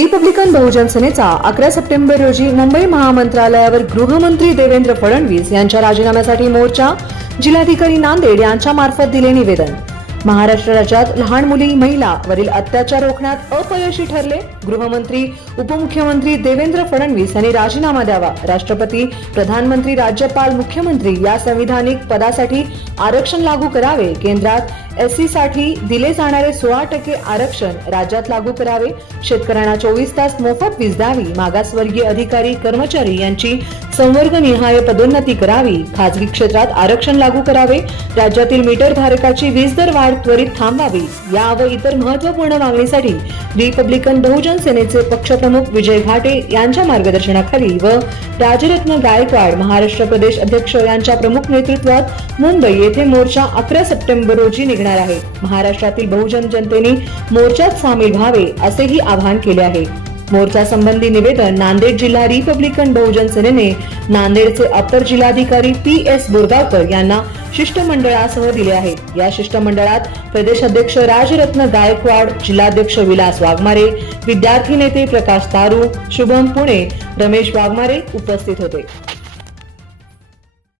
Republican बहुजन सेनेचा अकरा September रोजी मुंबई महामंत्रालयावर गृहमंत्री देवेंद्र फडणवीस यांच्या राजीनाम्यासाठी मोर्चा जिल्हाधिकारी नांदेड यांच्या मार्फत दिले निवेदन. महाराष्ट्र राज्यात लहान मुली महिला वरील अत्याचार रोखण्यात अपयशी ठरले. गृहमंत्री उपमुख्यमंत्री देवेंद्र फडणवीस यांनी राजीनामा द्यावा. राष्ट्रपती प्रधानमंत्री राज्यपाल मुख्यमंत्री या संविधानिक पदासाठी आरक्षण लागू करावे. केंद्रात एससी साठी दिले जाणारे सोळा टक्के आरक्षण राज्यात लागू करावे. शेतकऱ्यांना चोवीस तास मोफत वीज द्यावी. मागासवर्गीय अधिकारी कर्मचारी यांची संवर्गनिहाय पदोन्नती करावी. खाजगी क्षेत्रात आरक्षण लागू करावे. राज्यातील मीटर धारकाची वीज दर वाढ त्वरित थांबावी या व इतर महत्त्वपूर्ण मागणीसाठी रिपब्लिकन बहुजन सेनेचे पक्षप्रमुख विजय घाटे यांच्या मार्गदर्शनाखाली व राजरत्न गायकवाड महाराष्ट्र प्रदेश अध्यक्ष यांच्या प्रमुख नेतृत्वात मुंबई येथे मोर्चा अकरा सप्टेंबर रोजी निघणार करणार आहे. महाराष्ट्रातील बहुजन जनतेने मोर्चात सामील व्हावे असेही आवाहन केले आहे. मोर्चा संबंधी निवेदन नांदेड जिल्हा रिपब्लिकन बहुजन सेनेने नांदेडचे अप्पर जिल्हाधिकारी पी एस बोरगावकर यांना शिष्टमंडळासह दिले आहे. या शिष्टमंडळात प्रदेशाध्यक्ष राजरत्न गायकवाड जिल्हाध्यक्ष विलास वाघमारे विद्यार्थी नेते प्रकाश तारू शुभम पुणे रमेश वाघमारे उपस्थित होते.